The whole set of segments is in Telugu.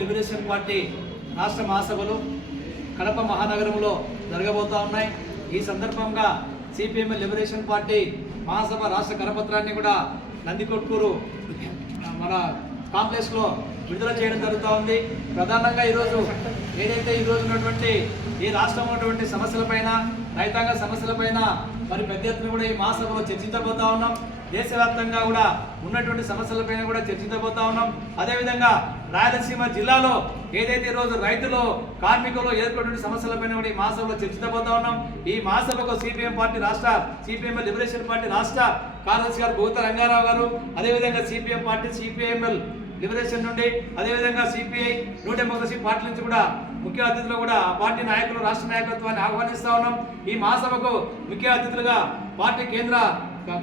లిబరేషన్ పార్టీ రాష్ట్ర మహాసభలు కడప మహానగరంలో జరగబోతా ఉన్నాయి. ఈ సందర్భంగా సిపిఎం లిబరేషన్ పార్టీ మహాసభ రాష్ట్ర కరపత్రాన్ని కూడా నందికొట్కూరు మన కాంప్లెక్స్లో విడుదల చేయడం జరుగుతూ ఉంది ప్రధానంగా ఈరోజు ఏదైతే ఈరోజు ఉన్నటువంటి ఈ రాష్ట్రం ఉన్నటువంటి సమస్యలపైన రైతాంగ సమస్యలపైన మరి పెద్ద ఎత్తున కూడా ఈ మహాసభలో చర్చించబోతా ఉన్నాం. దేశవ్యాప్తంగా కూడా ఉన్నటువంటి సమస్యలపైన కూడా చర్చించబోతా ఉన్నాం. అదేవిధంగా రాయలసీమ జిల్లాలో ఏదైతే ఈరోజు రైతులు కార్మికులు ఎదుర్కొంటున్న సమస్యలపైన కూడా ఈ మహాసభలో చర్చించబోతా ఉన్నాం. ఈ మహాసభకు సిపిఎం పార్టీ రాష్ట్ర సిపిఎం లిబరేషన్ పార్టీ రాష్ట్ర కార్యదర్శి గారు భూత రంగారావు గారు అదేవిధంగా సిపిఎం పార్టీ సిపిఎంఎల్ లిబరేషన్ నుండి అదేవిధంగా సిపిఐ న్యూ డెమోక్రసీ పార్టీ నుంచి కూడా ముఖ్య అతిథులు కూడా ఆ పార్టీ నాయకులు రాష్ట్ర నాయకత్వాన్ని ఆహ్వానిస్తా ఉన్నాం. ఈ మహాసభకు ముఖ్య అతిథులుగా పార్టీ కేంద్ర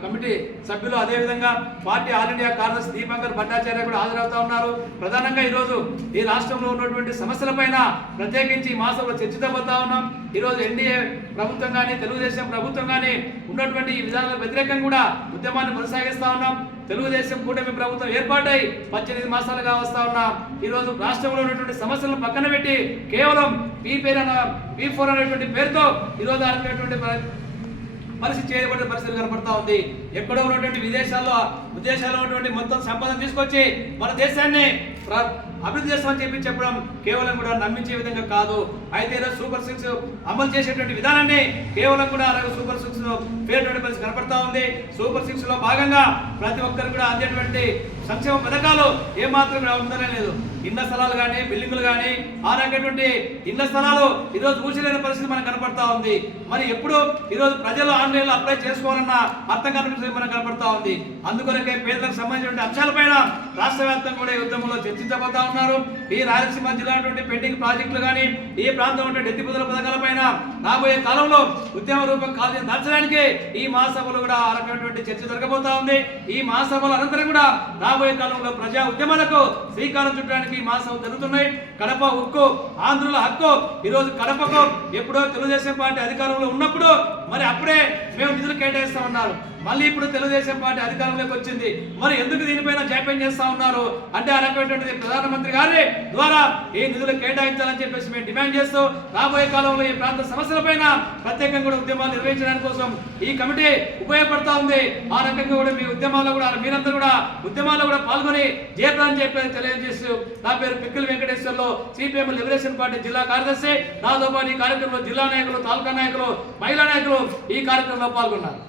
కమిటీ సభ్యులు అదేవిధంగా పార్టీ ఆల్ ఇండియా కార్యదర్శి దీపంకర్ భట్టాచార్య కూడా హాజరవుతా ఉన్నారు. ప్రధానంగా ఈరోజు ఈ రాష్ట్రంలో ఉన్నటువంటి సమస్యలపైన ప్రత్యేకించి ఈ మాసంలో చర్చితపోతా ఉన్నాం. ఈరోజు ఎన్డీఏ ప్రభుత్వం కానీ తెలుగుదేశం ప్రభుత్వం కానీ ఉన్నటువంటి ఈ విధానాలకు వ్యతిరేకంగా కూడా ఉద్యమాన్ని కొనసాగిస్తా ఉన్నాం. తెలుగుదేశం కూటమి ప్రభుత్వం ఏర్పాటై పద్దెనిమిది మాసాలుగా వస్తా ఉన్నాం. ఈరోజు రాష్ట్రంలో ఉన్నటువంటి సమస్యలను పక్కన పెట్టి కేవలం పీ పేరు అన్న పీ ఫోర్ అనేటువంటి పేరుతో ఈ రోజు అనేటువంటి పరిస్థితి చేయబడిన పరిస్థితి కనపడతా ఉంది. ఎక్కడో ఉన్నటువంటి విదేశాల్లో విదేశాల్లో ఉన్నటువంటి మొత్తం సంపదను తీసుకొచ్చి మన దేశాన్ని అభివృద్ధి చేస్తామని చెప్పి చెప్పడం కేవలం కూడా నమ్మించే విధంగా కాదు. అయితే ఈరోజు సూపర్ సిక్స్ అమలు చేసేటువంటి విధానాన్ని కేవలం కూడా అలాగే సూపర్ సిక్స్ పేరుటువంటి పరిస్థితి కనపడతా ఉంది. సూపర్ సిక్స్లో భాగంగా ప్రతి ఒక్కరు కూడా అందేటువంటి సంక్షేమ పథకాలు ఏమాత్రం కూడా లేదు. ఇళ్ళ స్థలాలు కానీ బిల్డింగులు కానీ ఆ రకమైనటువంటి ఇళ్ళ స్థలాలు ఈరోజు కూర్చోలేని పరిస్థితి మనకు కనపడతా ఉంది. మరి ఎప్పుడు ఈరోజు ప్రజలు ఆన్లైన్లో అప్లై చేసుకోవాలన్న అర్థం కనిపించేది మనకు కనపడతా ఉంది. అందుకొరకే పేదలకు సంబంధించిన అంశాలపైన రాష్ట్ర వ్యాప్తంగా కూడా ఈ ఉద్యమంలో చర్చించబోతా ఉన్నారు. ఈ రాయలసీమ జిల్లాటువంటి పెండింగ్ ప్రాజెక్టులు కానీ ఈ ప్రాంతం ఉండే ఎత్తిపోతల పథకాలపైన రాబోయే కాలంలో ఉద్యమ రూపం కాల్చి దాల్చడానికి ఈ మహాసభలో కూడా ఆ రకమైనటువంటి చర్చ జరగబోతా ఉంది. ఈ మహాసభల అనంతరం కూడా రాబోయే కాలంలో ప్రజా ఉద్యమాలకు శ్రీకారం చుట్టడానికి మాసం జరుగుతున్నాయి. కడప ఉక్కు ఆంధ్రుల హక్కు ఈ రోజు కడపకు ఎప్పుడో తెలుగుదేశం పార్టీ అధికారంలో ఉన్నప్పుడు మరి అప్పుడే మేము నిధులు కేటాయిస్తా ఉన్నారు మళ్ళీ ఇప్పుడు తెలుగుదేశం పార్టీ అధికారంలోకి వచ్చింది. మరి ఎందుకు దీనిపైన జాప్యం చేస్తా ఉన్నారు? అంటే ఆ రకమైనటువంటి ప్రధానమంత్రి గారి ద్వారా ఈ నిధులు కేటాయించాలని చెప్పేసి మేము డిమాండ్ చేస్తూ రాబోయే కాలంలో ఈ ప్రాంత సమస్యలపైన ప్రత్యేకంగా కూడా ఉద్యమాలు నిర్వహించడానికి కోసం ఈ కమిటీ ఉపయోగపడతా ఉంది. ఆ రకంగా కూడా మీ ఉద్యమాల్లో కూడా మీరందరూ కూడా ఉద్యమాల్లో కూడా పాల్గొని జయప్రదం చెప్పేది తెలియజేస్తూ నా పేరు Pikkula Venkateswarlu CPM liberation party జిల్లా కార్యదర్శి. నాతో పాటు ఈ కార్యక్రమంలో జిల్లా నాయకులు తాలూకా నాయకులు మహిళా నాయకులు ఈ కార్యక్రమంలో పాల్గొన్నారు.